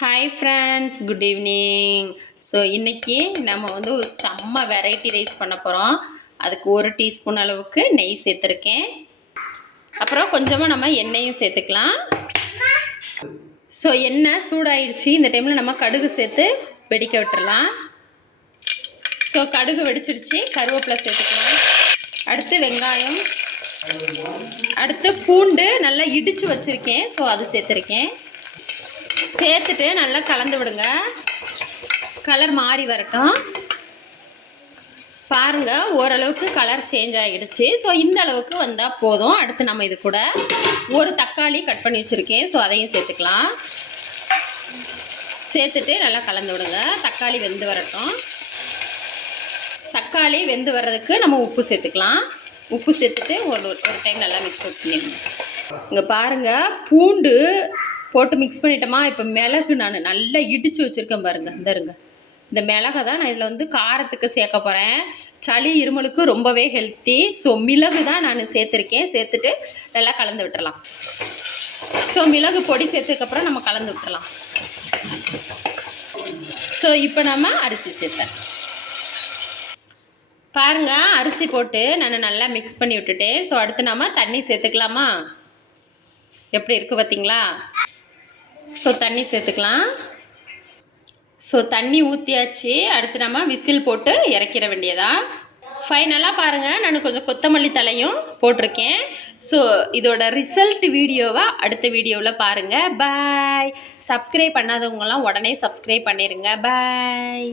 Hi friends, good evening. So இன்றைக்கி நம்ம வந்து ஒரு செம்ம வெரைட்டி ரைஸ் பண்ண போகிறோம். அதுக்கு 1 டீஸ்பூன் அளவுக்கு நெய் சேர்த்துருக்கேன். அப்புறம் கொஞ்சமாக நம்ம எண்ணெயும் சேர்த்துக்கலாம். ஸோ எண்ணெய் சூடாயிடுச்சு. இந்த டைமில் நம்ம கடுகு சேர்த்து வெடிக்க விட்டுறலாம். ஸோ கடுகு வெடிச்சிடுச்சு. கருவேப்பிலை சேர்த்துக்கலாம். அடுத்து வெங்காயம், அடுத்து பூண்டு நல்லா இடித்து வச்சுருக்கேன். ஸோ அது சேர்த்துருக்கேன். சேர்த்துட்டு நல்லா கலந்து விடுங்க. கலர் மாறி வரட்டும். பாருங்கள், ஓரளவுக்கு கலர் சேஞ்ச் ஆகிடுச்சு. ஸோ இந்த அளவுக்கு வந்தால் போதும். அடுத்து நம்ம இது கூட ஒரு தக்காளி கட் பண்ணி வச்சுருக்கேன். ஸோ அதையும் சேர்த்துக்கலாம். சேர்த்துட்டு நல்லா கலந்து விடுங்க. தக்காளி வெந்து வரட்டும். தக்காளி வெந்து வர்றதுக்கு நம்ம உப்பு சேர்த்துக்கலாம். உப்பு சேர்த்துட்டு ஒரு டைம் நல்லா மிக்ஸ் பண்ணிடுங்க. இங்கே பாருங்கள், பூண்டு போட்டு மிக்ஸ் பண்ணிட்டோமா. இப்போ மிளகு நான் நல்லா இடித்து வச்சுருக்கேன் பாருங்கள். இந்த மிளகை தான் நான் இதில் வந்து காரத்துக்கு சேர்க்க போகிறேன். சளி இருமலுக்கு ரொம்பவே ஹெல்த்தி. ஸோ மிளகு தான் நான் சேர்த்துருக்கேன். சேர்த்துட்டு நல்லா கலந்து விட்டுறலாம். ஸோ மிளகு பொடி சேர்த்ததுக்கப்புறம் நம்ம கலந்து விட்டுறலாம். ஸோ இப்போ நம்ம அரிசி சேர்த்தேன். பாருங்கள், அரிசி போட்டு நான் நல்லா மிக்ஸ் பண்ணி விட்டுட்டேன். ஸோ அடுத்து நம்ம தண்ணி சேர்த்துக்கலாமா? எப்படி இருக்குது பார்த்தீங்களா? ஸோ தண்ணி சேர்த்துக்கலாம். ஸோ தண்ணி ஊற்றியாச்சு. அடுத்து நம்ம விசில் போட்டு இறக்கிற வேண்டியதா. ஃபைனலாக பாருங்கள், நான் கொஞ்சம் கொத்தமல்லி தலையும் போட்டிருக்கேன். ஸோ இதோட ரிசல்ட் வீடியோவை அடுத்த வீடியோவில் பாருங்கள். பாய். சப்ஸ்கிரைப் பண்ணாதவங்களாம் உடனே சப்ஸ்கிரைப் பண்ணிடுங்க. பாய்.